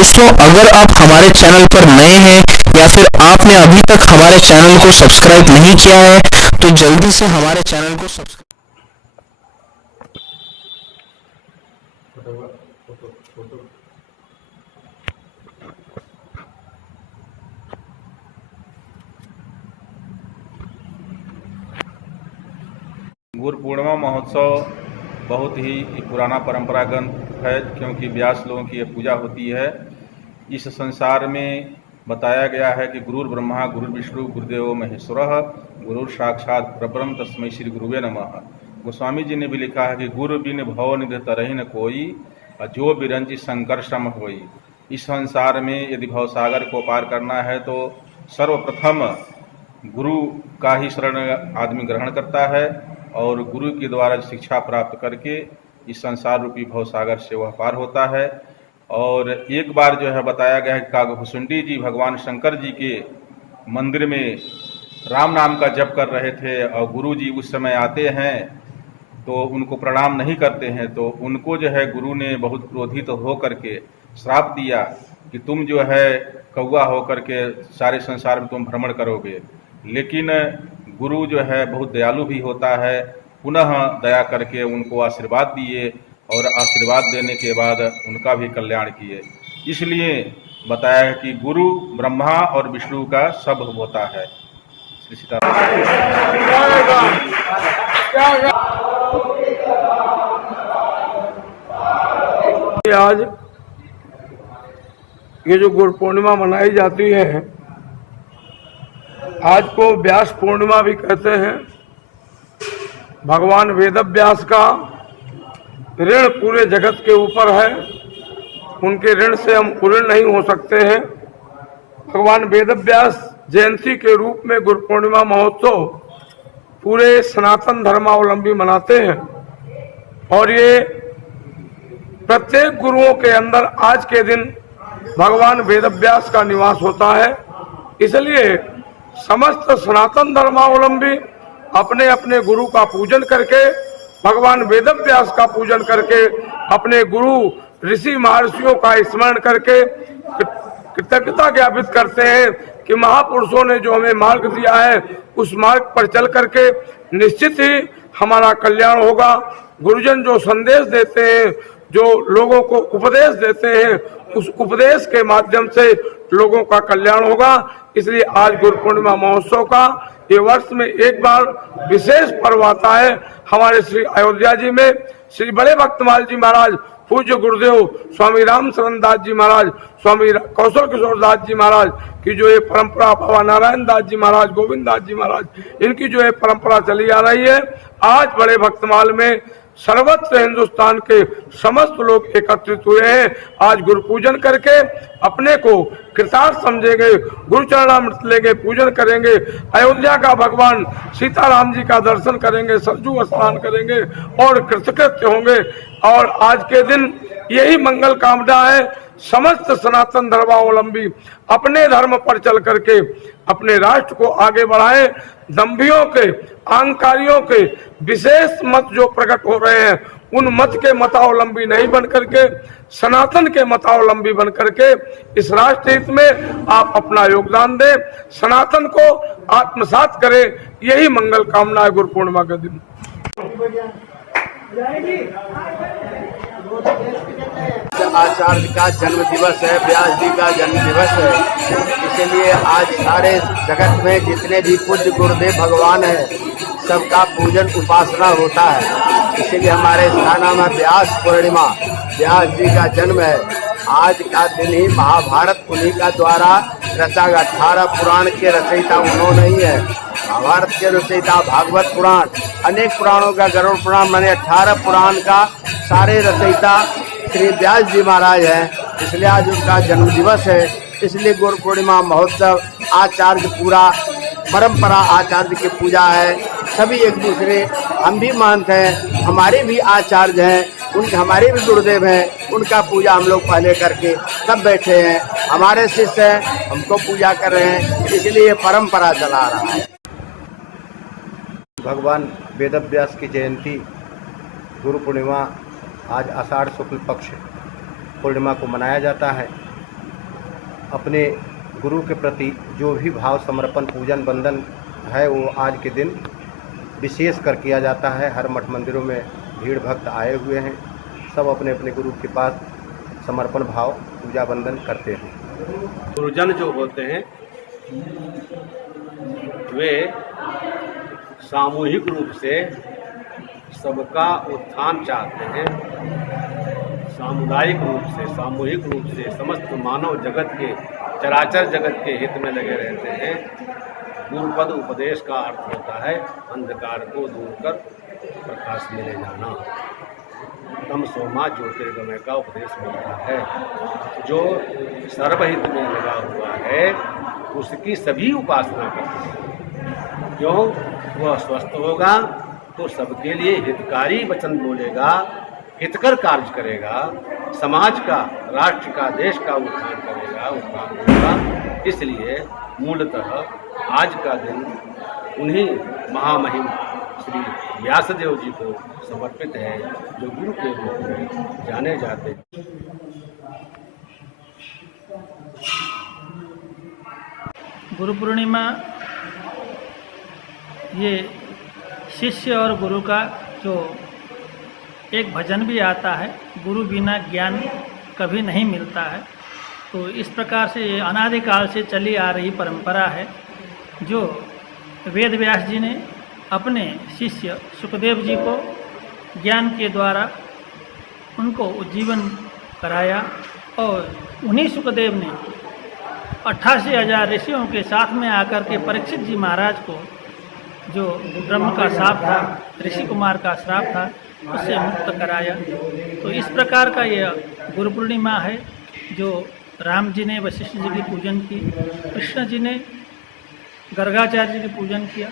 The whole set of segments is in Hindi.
दोस्तों, अगर आप हमारे चैनल पर नए हैं या फिर आपने अभी तक हमारे चैनल को सब्सक्राइब नहीं किया है तो जल्दी से हमारे चैनल को सब्सक्राइब। गुरु पूर्णिमा महोत्सव बहुत ही पुराना परंपरागत है, क्योंकि व्यास लोगों की यह पूजा होती है। इस संसार में बताया गया है कि गुरुर् ब्रह्मा गुरुर् विष्णु गुरुदेवो महेश्वरः गुरुर् साक्षात परब्रह्म तस्मै श्री गुरुवे नमः। गोस्वामी जी ने भी लिखा है कि गुरु बिन भव निधि तरहि न कोई, जो बिरंची शंकर सम होई। इस संसार में यदि भवसागर को पार करना है तो सर्वप्रथम गुरु का ही शरण आदमी ग्रहण करता है और गुरु के द्वारा शिक्षा प्राप्त करके इस संसार रूपी भवसागर से वह पार होता है। और एक बार जो है बताया गया है कि कागभुसुंडी जी भगवान शंकर जी के मंदिर में राम नाम का जप कर रहे थे और गुरु जी उस समय आते हैं तो उनको प्रणाम नहीं करते हैं, तो उनको जो है गुरु ने बहुत क्रोधित हो करके श्राप दिया कि तुम जो है कौवा होकर के सारे संसार में तुम भ्रमण करोगे। लेकिन गुरु जो है बहुत दयालु भी होता है, पुनः दया करके उनको आशीर्वाद दिए और आशीर्वाद देने के बाद उनका भी कल्याण किए। इसलिए बताया है कि गुरु ब्रह्मा और विष्णु का सब होता है। श्री सीताराम। आज ये जो गुरु पूर्णिमा मनाई जाती है, आज को व्यास पूर्णिमा भी कहते हैं। भगवान वेदव्यास का ऋण पूरे जगत के ऊपर है, उनके ऋण से हम उऋण नहीं हो सकते हैं। भगवान वेदव्यास जयंती के रूप में गुरु पूर्णिमा महोत्सव पूरे सनातन धर्मावलंबी मनाते हैं और ये प्रत्येक गुरुओं के अंदर आज के दिन भगवान वेदव्यास का निवास होता है। इसलिए समस्त सनातन धर्मावलंबी अपने अपने गुरु का पूजन करके, भगवान वेदव्यास का पूजन करके, अपने गुरु ऋषि महर्षियों का स्मरण करके कृतज्ञता ज्ञापित करते हैं कि महापुरुषों ने जो हमें मार्ग दिया है उस मार्ग पर चल करके निश्चित ही हमारा कल्याण होगा। गुरुजन जो संदेश देते हैं, जो लोगों को उपदेश देते हैं, उस उपदेश के माध्यम से लोगों का कल्याण होगा। इसलिए आज गुरु पूर्णिमा महोत्सव का ये वर्ष में एक बार विशेष पर्व आता है। हमारे श्री अयोध्या जी में श्री बड़े भक्तमाल जी महाराज, पूज्य गुरुदेव स्वामी राम शरण दास जी महाराज, स्वामी कौशल किशोर दास जी महाराज की जो ये परंपरा, बाबा नारायण दास जी महाराज, गोविंद दास जी महाराज, इनकी जो ये परंपरा चली आ रही है, आज बड़े भक्तमाल में सर्वत्र हिंदुस्तान के समस्त लोग एकत्रित हुए हैं। आज गुरु पूजन करके अपने को कृतार्थ समझेंगे, गुरु चरणामृत लेंगे, पूजन करेंगे, अयोध्या का भगवान सीताराम जी का दर्शन करेंगे, सरजू स्नान करेंगे और कृतकृत्य होंगे। और आज के दिन यही मंगल कामना है, समस्त सनातन धर्मावलंबी अपने धर्म पर चल करके अपने राष्ट्र को आगे बढ़ाएं। दंभियों के, अहंकारियों के विशेष मत जो प्रकट हो रहे हैं, उन मत के मतावलंबी नहीं बन करके सनातन के मतावलंबी बन करके इस राष्ट्र हित में आप अपना योगदान दें, सनातन को आत्मसात करें। यही मंगल कामना है गुरु पूर्णिमा के दिन। आचार्य का जन्म दिवस है, व्यास जी का जन्म दिवस है, इसलिए आज सारे जगत में जितने भी पूज्य गुरुदेव भगवान है सबका पूजन उपासना होता है। इसीलिए हमारे स्थान में व्यास पूर्णिमा, व्यास जी का जन्म है। आज का दिन ही महाभारत उन्हीं का द्वारा रचा गया। 18 पुराण के रचयिता उन्होंने ही है। महाभारत के रचयिता भागवत पुराण, अनेक पुराणों का गरुड़ पुराण, मैंने 18 पुराण का सारे रचयिता श्री व्यास जी महाराज हैं। इसलिए आज उनका जन्म दिवस है। इसलिए गुरु पूर्णिमा महोत्सव आचार्य पूरा परंपरा आचार्य की पूजा है। सभी एक दूसरे हम भी मानते हैं, हमारे भी आचार्य हैं, उनके हमारे भी गुरुदेव हैं, उनका पूजा हम लोग पहले करके तब बैठे हैं। हमारे शिष्य हैं, हमको पूजा कर रहे हैं, इसलिए ये परंपरा चला रहा है। भगवान वेदव्यास की जयंती गुरु पूर्णिमा आज आषाढ़ शुक्ल पक्ष पूर्णिमा को मनाया जाता है। अपने गुरु के प्रति जो भी भाव समर्पण पूजन बंदन है वो आज के दिन विशेष कर किया जाता है। हर मठ मंदिरों में भीड़ भक्त आए हुए हैं, सब अपने अपने गुरु के पास समर्पण भाव पूजा बंदन करते हैं। गुरुजन जो होते हैं वे सामूहिक रूप से सबका उत्थान चाहते हैं, सामुदायिक रूप से सामूहिक रूप से समस्त मानव जगत के चराचर जगत के हित में लगे रहते हैं। गुरुपद उपदेश का अर्थ होता है अंधकार को दूर कर प्रकाश में ले जाना। तमसो मा ज्योतिर्गमय का उपदेश मिलता है। जो सर्वहित में लगा हुआ है उसकी सभी उपासना करते हैं। क्यों? वह स्वस्थ होगा तो सबके लिए हितकारी वचन बोलेगा, हितकर कार्य करेगा, समाज का, राष्ट्र का, देश का उत्थान करेगा, उत्थान होगा। इसलिए मूलतः आज का दिन उन्हीं महामहिम श्री व्यासदेव जी को समर्पित है जो गुरु के रूप में जाने जाते हैं। गुरु पूर्णिमा ये शिष्य और गुरु का जो एक भजन भी आता है, गुरु बिना ज्ञान कभी नहीं मिलता है। तो इस प्रकार से ये अनादिकाल से चली आ रही परंपरा है जो वेद व्यास जी ने अपने शिष्य सुखदेव जी को ज्ञान के द्वारा उनको उज्जीवन कराया और उन्हीं सुखदेव ने 88,000 ऋषियों के साथ में आकर के परीक्षित जी महाराज को जो ब्रह्म का श्राप था, ऋषि कुमार का श्राप था, उससे मुक्त कराया। तो इस प्रकार का यह गुरु पूर्णिमा है जो राम जी ने वशिष्ठ जी की पूजन की, कृष्ण जी ने गर्गाचार्य जी की पूजन किया।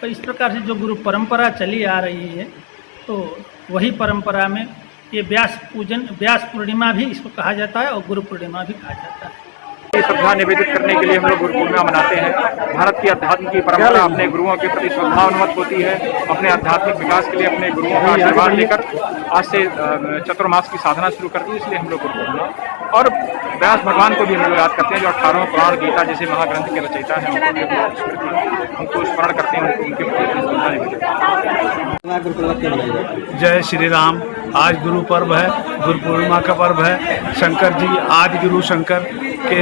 तो इस प्रकार से जो गुरु परंपरा चली आ रही है तो वही परंपरा में ये व्यास पूर्णिमा भी इसको कहा जाता है और गुरु पूर्णिमा भी कहा जाता है। श्रद्धा निवेदित करने के लिए हम लोग गुरु पूर्णिमा मनाते हैं। भारत की आध्यात्म की परंपरा अपने गुरुओं के प्रति श्रद्धान्वित होती है। अपने आध्यात्मिक विकास के लिए अपने गुरुओं का आशीर्वाद लेकर आज से चतुर्मास की साधना शुरू करती है। इसलिए हम लोग गुरु पूर्णिमा और व्यास भगवान को भी हम लोग याद करते हैं जो 18 पुराण गीता जैसे महाग्रंथ के रचयिता हैं, उनको स्मरण करते हैं, उनके प्रति श्रद्धा निवेदित। जय श्री राम। आज गुरु पर्व है, गुरु पूर्णिमा का पर्व है। शंकर जी आदि गुरु शंकर के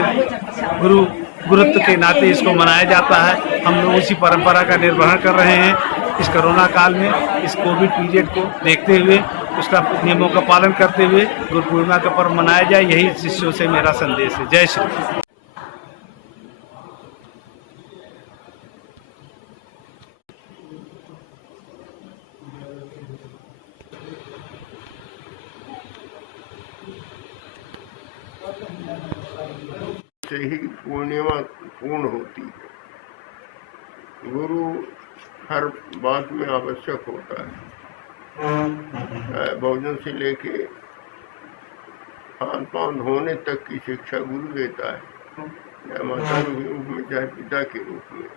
गुरुत्व के नाते इसको मनाया जाता है। हम लोग उसी परंपरा का निर्वहन कर रहे हैं। इस कोरोना काल में, इस कोविड पीरियड को देखते हुए, उसका नियमों का पालन करते हुए गुरु पूर्णिमा का पर्व मनाया जाए, यही शिष्यों से मेरा संदेश है। जय श्री राम। से ही पूर्णिमा पूर्ण होती है। गुरु हर बात में आवश्यक होता है। भोजन से लेके खान पान होने तक की शिक्षा गुरु देता है, चाहे माता के रूप में चाहे पिता के रूप में।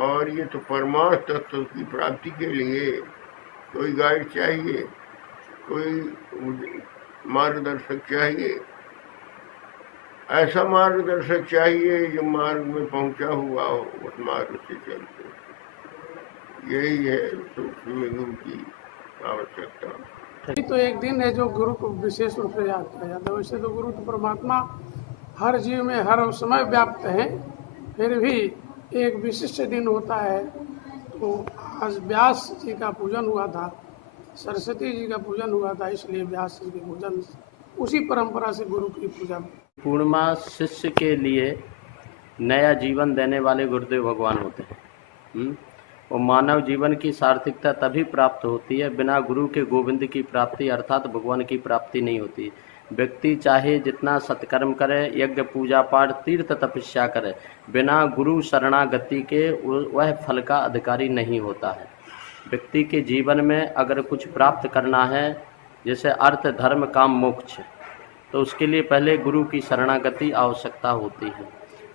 और ये तो परमार्थ तत्व की प्राप्ति के लिए कोई गाइड चाहिए, कोई मार्गदर्शक चाहिए। ऐसा मार्गदर्शक चाहिए जो मार्ग में पहुंचा हुआ हो, उस मार्ग से चलते। यही है गुरु की आवश्यकता। तो एक दिन है जो गुरु को विशेष रूप से याद किया जाता है। वैसे तो गुरु तो परमात्मा हर जीव में हर समय व्याप्त है, फिर भी एक विशिष्ट दिन होता है। तो आज व्यास जी का पूजन हुआ था, सरस्वती जी का पूजन हुआ था, इसलिए व्यास जी के पूजन उसी परंपरा से गुरु की पूजा। पूर्णिमा शिष्य के लिए नया जीवन देने वाले गुरुदेव भगवान होते हैं। और मानव जीवन की सार्थकता तभी प्राप्त होती है, बिना गुरु के गोविंद की प्राप्ति अर्थात भगवान की प्राप्ति नहीं होती। व्यक्ति चाहे जितना सत्कर्म करे, यज्ञ पूजा पाठ तीर्थ तपस्या करे, बिना गुरु शरणागति के वह फल का अधिकारी नहीं होता है। व्यक्ति के जीवन में अगर कुछ प्राप्त करना है, जैसे अर्थ धर्म काम मोक्ष, तो उसके लिए पहले गुरु की शरणागति आवश्यकता होती है।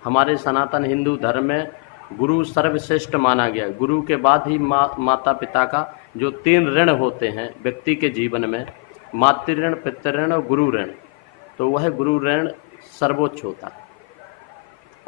हमारे सनातन हिंदू धर्म में गुरु सर्वश्रेष्ठ माना गया। गुरु के बाद ही माता पिता का जो 3 ऋण होते हैं व्यक्ति के जीवन में, मातृ ऋण, पितृ ऋण और गुरु ऋण, तो वह गुरु ऋण सर्वोच्च होता है।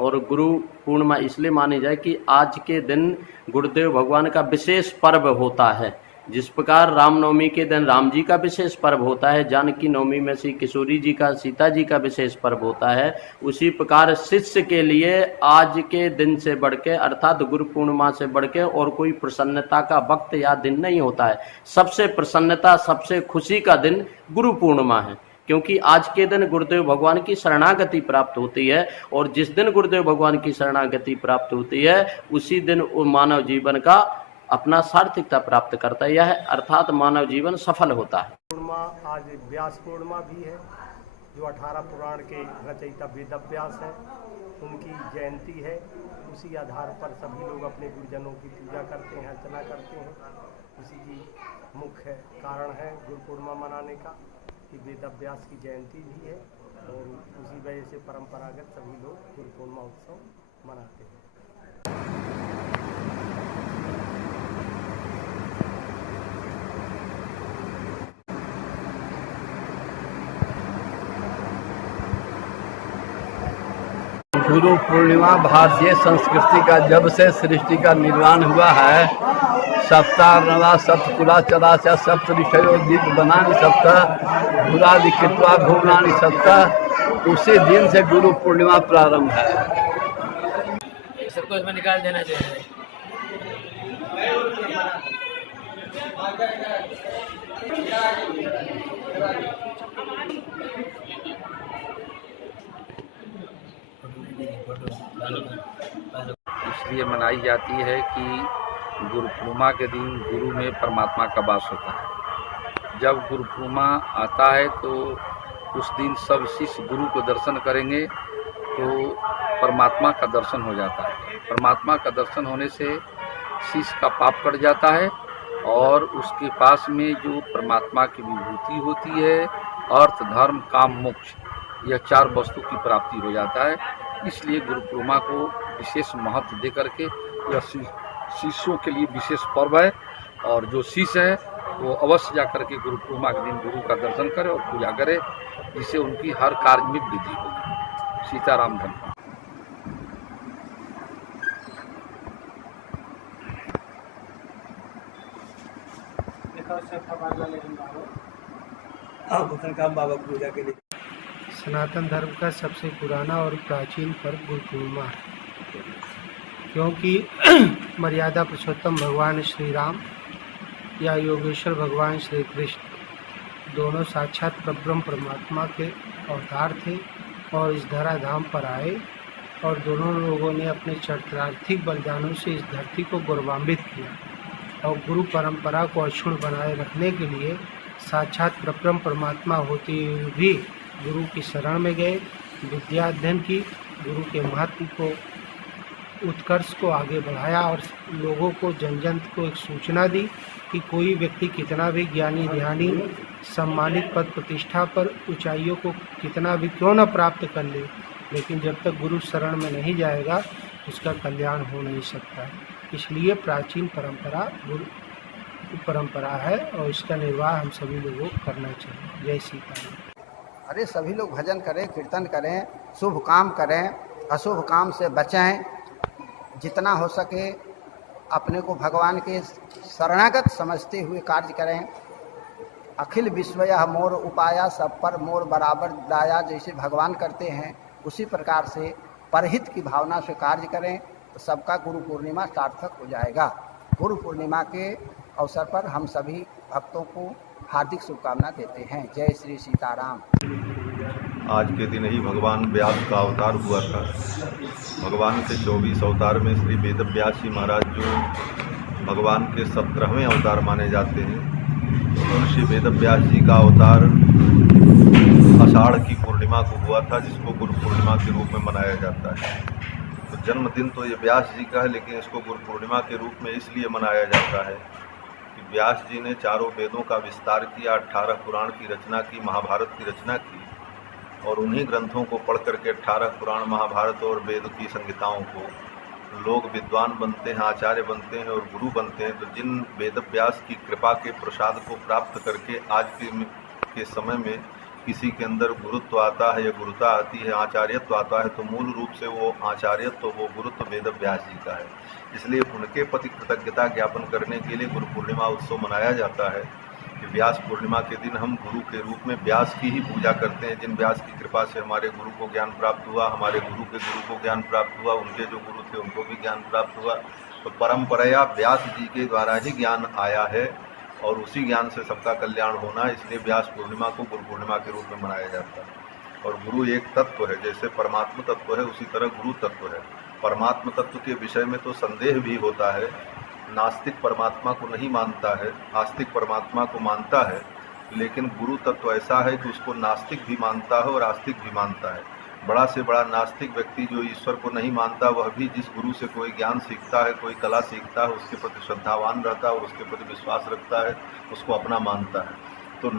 और गुरु पूर्णिमा इसलिए मानी जाए कि आज के दिन गुरुदेव भगवान का विशेष पर्व होता है। जिस प्रकार रामनवमी के दिन राम जी का विशेष पर्व होता है, जानकी नवमी में श्री किशोरी जी का, सीता जी का विशेष पर्व होता है, उसी प्रकार शिष्य के लिए आज के दिन से बढ़ के अर्थात गुरु पूर्णिमा से बढ़ के और कोई प्रसन्नता का वक्त या दिन नहीं होता है। सबसे प्रसन्नता, सबसे खुशी का दिन गुरु पूर्णिमा है, क्योंकि आज के दिन गुरुदेव भगवान की शरणागति प्राप्त होती है और जिस दिन गुरुदेव भगवान की शरणागति प्राप्त होती है उसी दिन मानव जीवन का अपना सार्थकता प्राप्त करता है, यह अर्थात मानव जीवन सफल होता है। पूर्णिमा आज व्यास पूर्णिमा भी है, जो 18 पुराण के रचयिता वेद व्यास है, उनकी जयंती है। उसी आधार पर सभी लोग अपने गुरुजनों की पूजा करते हैं, अर्चना करते हैं। उसी की मुख्य कारण है गुरु पूर्णिमा मनाने का कि वेद व्यास की जयंती भी है और उसी वजह से परंपरागत सभी लोग गुरु पूर्णिमा उत्सव मनाते हैं। गुरु पूर्णिमा भारतीय संस्कृति का जब से सृष्टि का निर्माण हुआ है, सप्ताह नवा सप्तकुला चराचा सप्त ऋषयो दीप बनानी सप्ताह भूरादि कृत्वा भुवनानि सप्ताह, उसी दिन से गुरु पूर्णिमा प्रारंभ है। सबको इसमें निकाल देना चाहिए। इसलिए मनाई जाती है कि गुरु पूर्णिमा के दिन गुरु में परमात्मा का वास होता है। जब गुरु पूर्णिमा आता है तो उस दिन सब शिष्य गुरु को दर्शन करेंगे तो परमात्मा का दर्शन हो जाता है। परमात्मा का दर्शन होने से शिष्य का पाप कट जाता है और उसके पास में जो परमात्मा की विभूति होती है, अर्थ धर्म काम मोक्ष, यह 4 वस्तु की प्राप्ति हो जाता है। इसलिए गुरु पूर्णिमा को विशेष महत्व दे करके यह शिष्यों के लिए विशेष पर्व है और जो शिष्य है वो अवश्य जा करके गुरु पूर्णिमा के दिन गुरु का दर्शन करे और पूजा करे, जिससे उनकी हर कार्य में वृद्धि होगी। सीताराम धन्यवाद। पूजा के लिए सनातन धर्म का सबसे पुराना और प्राचीन पर्व गुरु पूर्णिमा है, क्योंकि मर्यादा पुरुषोत्तम भगवान श्री राम या योगेश्वर भगवान श्री कृष्ण दोनों साक्षात परब्रह्म परमात्मा के अवतार थे और इस धराधाम पर आए और दोनों लोगों ने अपने चरित्रार्थिक बलिदानों से इस धरती को गौरवान्वित किया और गुरु परंपरा को अक्षुण्ण बनाए रखने के लिए साक्षात परब्रह्म परमात्मा होते हुए भी गुरु की शरण में गए, विद्या अध्ययन की, गुरु के महत्व को उत्कर्ष को आगे बढ़ाया और लोगों को जन जन को एक सूचना दी कि कोई व्यक्ति कितना भी ज्ञानी ध्यानी सम्मानित पद प्रतिष्ठा पर ऊंचाइयों को कितना भी क्यों न प्राप्त कर ले, लेकिन जब तक गुरु शरण में नहीं जाएगा उसका कल्याण हो नहीं सकता। इसलिए प्राचीन परंपरा गुरु परंपरा है और इसका निर्वाह हम सभी लोगों को करना चाहिए। जय सीताराम। अरे सभी लोग भजन करें, कीर्तन करें, शुभ काम करें, अशुभ काम से बचें, जितना हो सके अपने को भगवान के शरणागत समझते हुए कार्य करें। अखिल विश्व यह मोर उपाया, सब पर मोर बराबर दाया, जैसे भगवान करते हैं उसी प्रकार से परहित की भावना से कार्य करें तो सबका गुरु पूर्णिमा सार्थक हो जाएगा। गुरु पूर्णिमा के अवसर पर हम सभी भक्तों को हार्दिक शुभकामना देते हैं। जय श्री सीताराम। आज के दिन ही भगवान व्यास का अवतार हुआ था। भगवान के 24 अवतार में श्री वेद व्यास जी महाराज जो भगवान के 17वें अवतार माने जाते हैं, और श्री वेद व्यास जी का अवतार आषाढ़ की पूर्णिमा को हुआ था, जिसको गुरु पूर्णिमा के रूप में मनाया जाता है। तो जन्मदिन तो ये व्यास जी का है, लेकिन इसको गुरु पूर्णिमा के रूप में इसलिए मनाया जाता है कि व्यास जी ने चारों वेदों का विस्तार किया, 18 पुराण की रचना की, महाभारत की रचना की, और उन्हीं ग्रंथों को पढ़ करके 18 पुराण महाभारत और वेद की संहिताओं को लोग विद्वान बनते हैं, आचार्य बनते हैं और गुरु बनते हैं। तो जिन वेद व्यास की कृपा के प्रसाद को प्राप्त करके आज के समय में किसी के अंदर गुरुत्व आता है या गुरुता आती है, आचार्यत्व आता है, तो मूल रूप से वो आचार्यत्व, वो गुरुत्व वेद व्यास जी का है। इसलिए उनके प्रति कृतज्ञता ज्ञापन करने के लिए गुरु पूर्णिमा उत्सव मनाया जाता है कि व्यास पूर्णिमा के दिन हम गुरु के रूप में व्यास की ही पूजा करते हैं। जिन व्यास की कृपा से हमारे गुरु को ज्ञान प्राप्त हुआ, हमारे गुरु के गुरु को ज्ञान प्राप्त हुआ, उनके जो गुरु थे उनको भी ज्ञान प्राप्त हुआ, तो परंपराया व्यास जी के द्वारा ही ज्ञान आया है और उसी ज्ञान से सबका कल्याण होना है। इसलिए व्यास पूर्णिमा को गुरु पूर्णिमा के रूप में मनाया जाता है। और गुरु एक तत्व है, जैसे परमात्मा तत्व है उसी तरह गुरु तत्व है। परमात्मा तत्व के विषय में तो संदेह भी होता है, नास्तिक परमात्मा को नहीं मानता है, आस्तिक परमात्मा को मानता है, लेकिन गुरु तत्व ऐसा है कि उसको नास्तिक भी मानता है और आस्तिक भी मानता है। बड़ा से बड़ा नास्तिक व्यक्ति जो ईश्वर को नहीं मानता, वह भी जिस गुरु से कोई ज्ञान सीखता है, कोई कला सीखता है, उसके प्रति श्रद्धावान रहता है और उसके प्रति विश्वास रखता है, उसको अपना मानता है। तो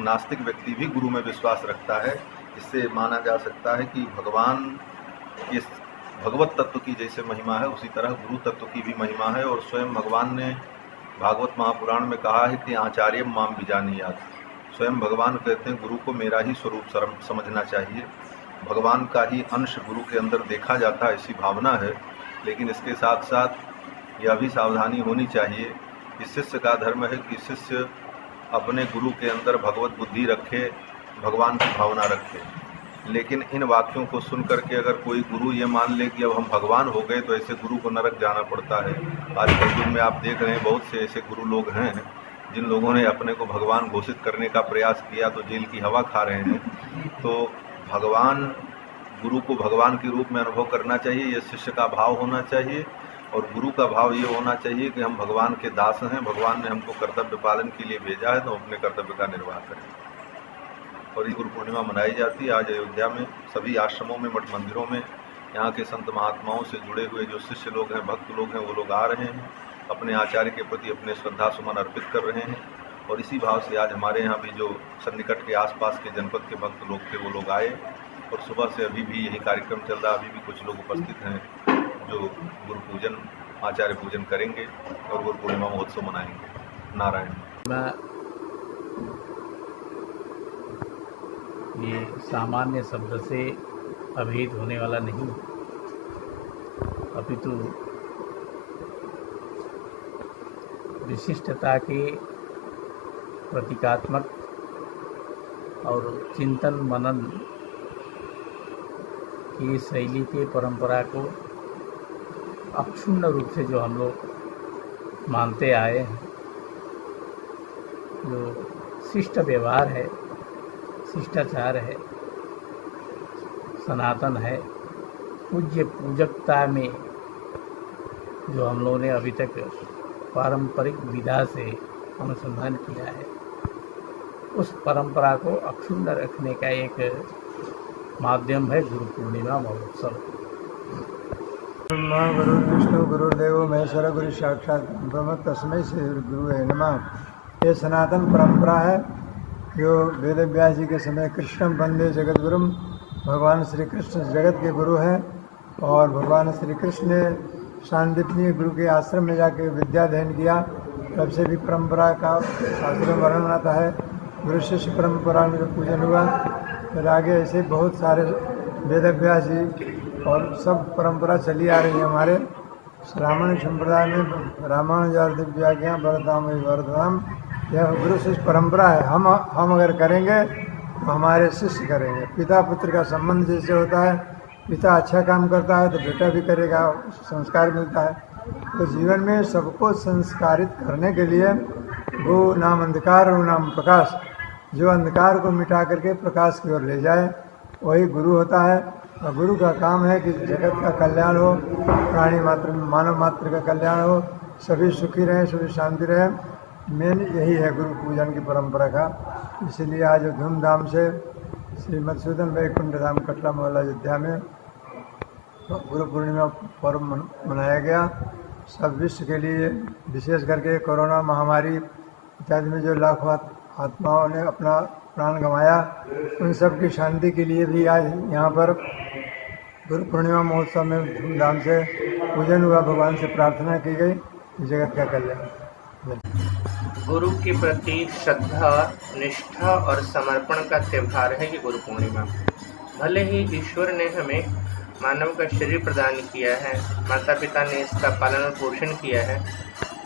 नास्तिक व्यक्ति भी गुरु में विश्वास रखता है। इससे माना जा सकता है कि भगवान इस भगवत तत्व की जैसे महिमा है, उसी तरह गुरु तत्व की भी महिमा है। और स्वयं भगवान ने भागवत महापुराण में कहा है कि आचार्य माम विजानीयात्। स्वयं भगवान कहते हैं गुरु को मेरा ही स्वरूप समझना चाहिए। भगवान का ही अंश गुरु के अंदर देखा जाता है, ऐसी भावना है। लेकिन इसके साथ साथ यह भी सावधानी होनी चाहिए कि शिष्य का धर्म है कि शिष्य अपने गुरु के अंदर भगवत बुद्धि रखे, भगवान की भावना रखे। लेकिन इन वाक्यों को सुन करके अगर कोई गुरु ये मान ले कि अब हम भगवान हो गए, तो ऐसे गुरु को नरक जाना पड़ता है। आज के युग में आप देख रहे हैं बहुत से ऐसे गुरु लोग हैं जिन लोगों ने अपने को भगवान घोषित करने का प्रयास किया तो जेल की हवा खा रहे हैं। तो भगवान, गुरु को भगवान के रूप में अनुभव करना चाहिए, ये शिष्य का भाव होना चाहिए। और गुरु का भाव ये होना चाहिए कि हम भगवान के दास हैं, भगवान ने हमको कर्तव्य पालन के लिए भेजा है, तो अपने कर्तव्य का निर्वाह करें। और ये गुरु पूर्णिमा मनाई जाती है। आज अयोध्या में सभी आश्रमों में, मठ मंदिरों में यहाँ के संत महात्माओं से जुड़े हुए जो शिष्य लोग हैं, भक्त लोग हैं, वो लोग आ रहे हैं, अपने आचार्य के प्रति अपने श्रद्धा सुमन अर्पित कर रहे हैं। और इसी भाव से आज हमारे यहाँ भी जो सन्निकट के आसपास के जनपद के भक्त लोग थे वो लोग आए। और सुबह से अभी भी यही कार्यक्रम चल रहा है। अभी भी कुछ लोग उपस्थित हैं जो गुरु पूजन, आचार्य पूजन करेंगे और गुरु पूर्णिमा महोत्सव मनाएंगे। नारायण। ये सामान्य शब्द से अभेद होने वाला नहीं, अपितु विशिष्टता के प्रतीकात्मक और चिंतन मनन की शैली के परंपरा को अक्षुण्ण रूप से जो हम लोग मानते आए हैं, जो शिष्ट व्यवहार है, शिष्टाचार है, सनातन है, पूज्य पूजकता में जो हम लोगों ने अभी तक पारंपरिक विधा से अनुसंधान किया है, उस परंपरा को अक्षुण्ण रखने का एक माध्यम है गुरु पूर्णिमा महोत्सव। गुरु विष्णु गुरुदेवो महेश्वर गुरु साक्षात ब्रह्म तस्मै श्री गुरुवे नमः। ये सनातन परंपरा है जो वेद व्यास जी के समय कृष्णम वंदे जगत गुरुम, भगवान श्री कृष्ण जगत के गुरु हैं। और भगवान श्री कृष्ण ने सांदीपनी गुरु के आश्रम में जाकर विद्या अध्ययन किया, तब से भी परंपरा का शास्त्रों में वर्णन आता है। गुरु शिष्य परंपरा में पूजन हुआ, फिर आगे ऐसे बहुत सारे वेद व्यास जी और सब परंपरा चली आ रही है। हमारे श्रावण संप्रदाय में रामानुजार्थ व्याख्या वरदाम वरदाम, यह गुरु शिष्य परंपरा है। हम अगर करेंगे तो हमारे शिष्य करेंगे। पिता पुत्र का संबंध जैसे होता है, पिता अच्छा काम करता है तो बेटा भी करेगा, संस्कार मिलता है। तो जीवन में सबको संस्कारित करने के लिए वो नाम अंधकार और नाम प्रकाश, जो अंधकार को मिटा करके प्रकाश की ओर ले जाए, वही गुरु होता है। और गुरु का काम है कि जगत का कल्याण हो, प्राणी मात्र मानव मात्र का कल्याण हो, सभी सुखी रहें, सभी शांति रहें। मेन यही है गुरु पूजन की परंपरा का। इसलिए आज धूमधाम से श्री मधुसूदन वैकुंठ धाम कटला मोहल्ला अयोध्या में गुरु पूर्णिमा पर्व मनाया गया। सब विश्व के लिए, विशेष करके कोरोना महामारी इत्यादि में जो लाखों आत्माओं ने अपना प्राण गंवाया, उन सब की शांति के लिए भी आज यहाँ पर गुरु पूर्णिमा महोत्सव में धूमधाम से पूजन हुआ। भगवान से प्रार्थना की गई जगत का कल्याण। गुरु के प्रति श्रद्धा, निष्ठा और समर्पण का त्यौहार है ये गुरु पूर्णिमा। भले ही ईश्वर ने हमें मानव का शरीर प्रदान किया है, माता पिता ने इसका पालन और पोषण किया है,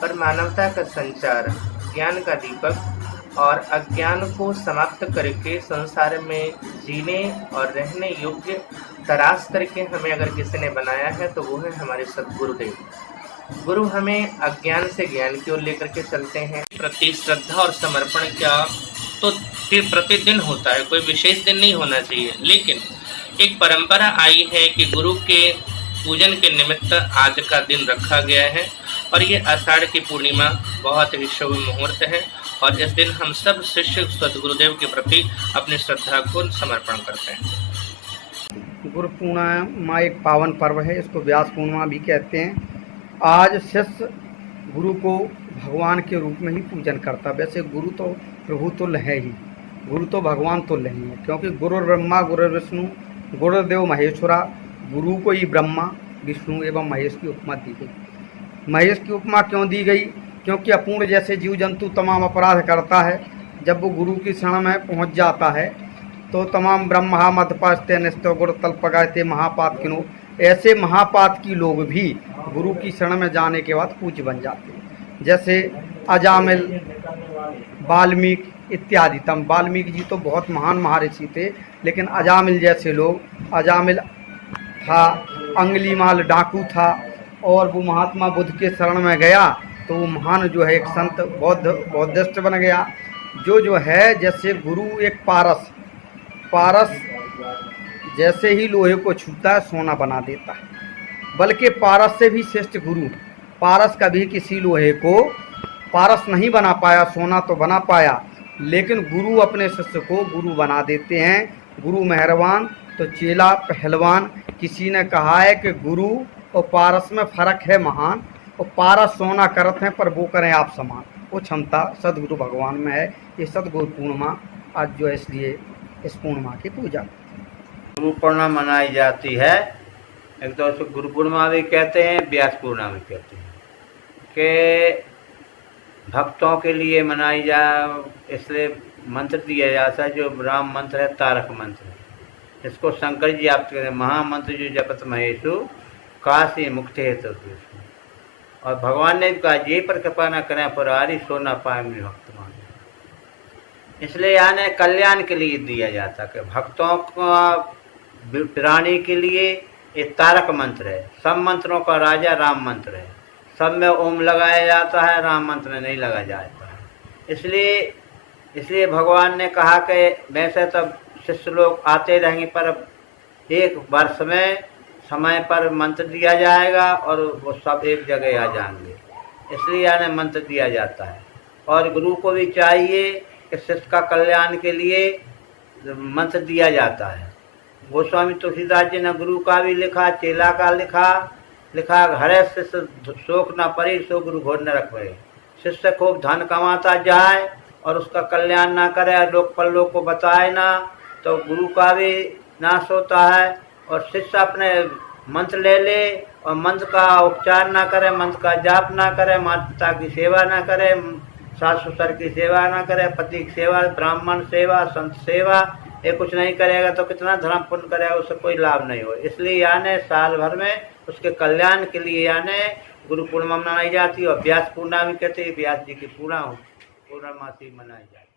पर मानवता का संचार, ज्ञान का दीपक और अज्ञान को समाप्त करके संसार में जीने और रहने योग्य तराश करके हमें अगर किसी ने बनाया है तो वो है हमारे सद्गुरुदेव। गुरु हमें अज्ञान से ज्ञान की ओर लेकर के चलते हैं। प्रति श्रद्धा और समर्पण क्या तो प्रतिदिन होता है, कोई विशेष दिन नहीं होना चाहिए, लेकिन एक परंपरा आई है कि गुरु के पूजन के निमित्त आज का दिन रखा गया है और ये आषाढ़ की पूर्णिमा बहुत ही शुभ मुहूर्त है और इस दिन हम सब शिष्य सद्गुरुदेव के प्रति अपनी श्रद्धा को समर्पण करते हैं। गुरु पूर्णिमा एक पावन पर्व है, इसको व्यास पूर्णिमा भी कहते हैं। आज शिष्य गुरु को भगवान के रूप में ही पूजन करता। वैसे गुरु तो प्रभु तुल्य है ही, गुरु तो भगवान तुल्य ही है, क्योंकि गुरु ब्रह्मा गुरु विष्णु गुरुदेव महेश्वरा। गुरु को ही ब्रह्मा विष्णु एवं महेश की उपमा दी गई। महेश की उपमा क्यों दी गई? क्योंकि अपूर्ण जैसे जीव जंतु तमाम अपराध करता है, जब वो गुरु की शरण में पहुंच जाता है तो तमाम ब्रह्मा मध्यपास्ते निस्तो गुरु तल्पगाते महापात किनो, ऐसे महापात की लोग भी गुरु की शरण में जाने के बाद पूज्य बन जाते हैं। जैसे अजामिल, वाल्मीकि इत्यादि। तम वाल्मीकि जी तो बहुत महान महर्षि थे, लेकिन अजामिल जैसे लोग, अजामिल था, अंगुलीमाल डाकू था और वो महात्मा बुद्ध के शरण में गया तो वो महान जो है एक संत बौद्धिस्ट बन गया। जो है जैसे गुरु एक पारस जैसे ही लोहे को छूता है सोना बना देता है, बल्कि पारस से भी श्रेष्ठ गुरु। पारस कभी किसी लोहे को पारस नहीं बना पाया, सोना तो बना पाया, लेकिन गुरु अपने शिष्य को गुरु बना देते हैं। गुरु मेहरबान तो चेला पहलवान। किसी ने कहा है कि गुरु और पारस में फ़र्क है महान, और पारस सोना करते हैं पर वो करें आप समान, वो क्षमता सदगुरु भगवान में है। ये सदगुरु पूर्णिमा आज जो है, इसलिए इस पूर्णिमा की पूजा गुरु पूर्णिमा मनाई जाती है। एक तो उसको गुरु पूर्णिमा भी कहते हैं, व्यास पूर्णिमा भी कहते हैं, कि भक्तों के लिए मनाई जा, इसलिए मंत्र दिया जाता है जो राम मंत्र है, तारक मंत्र है। इसको शंकर जी आप कहते हैं, महामंत्र जो जपत महेशु काशी मुक्ति हेतु। और भगवान ने कहा ये पर कृपा न करें पुरारी सो न पाए मेरे भक्त मान। इसलिए यानी कल्याण के लिए दिया जाता है कि भक्तों का प्राणी के लिए ये तारक मंत्र है। सब मंत्रों का राजा राम मंत्र है, सब में ओम लगाया जाता है, राम मंत्र में नहीं लगाया जाता है। इसलिए भगवान ने कहा कि वैसे तो शिष्य लोग आते रहेंगे, पर एक वर्ष में समय पर मंत्र दिया जाएगा और वो सब एक जगह आ जाएंगे, इसलिए यानी मंत्र दिया जाता है। और गुरु को भी चाहिए कि शिष्य का कल्याण के लिए मंत्र दिया जाता है। गोस्वामी तुलसीदास जी ने गुरु का भी लिखा, चेला का लिखा हरे शिष्य शोक न परी सो गुरु घोर न रखवे। शिष्य खूब धन कमाता जाए और उसका कल्याण ना करे, लोक परलोक को बताए ना, तो गुरु का भी नाश होता है। और शिष्य अपने मंत्र ले और मंत्र का उपचार ना करे, मंत्र का जाप ना करे, माता पिता की सेवा ना करे, सास ससुर की सेवा ना करे, पति की सेवा, ब्राह्मण सेवा, संत सेवा, ये कुछ नहीं करेगा तो कितना धर्म पुण्य करेगा, उससे कोई लाभ नहीं हो। इसलिए यानी साल भर में उसके कल्याण के लिए यानी गुरु पूर्णिमा मनाई जाती है। और व्यास पूर्णिमा भी कहते हैं, व्यास जी की पूर्णमासी मनाई जाती है।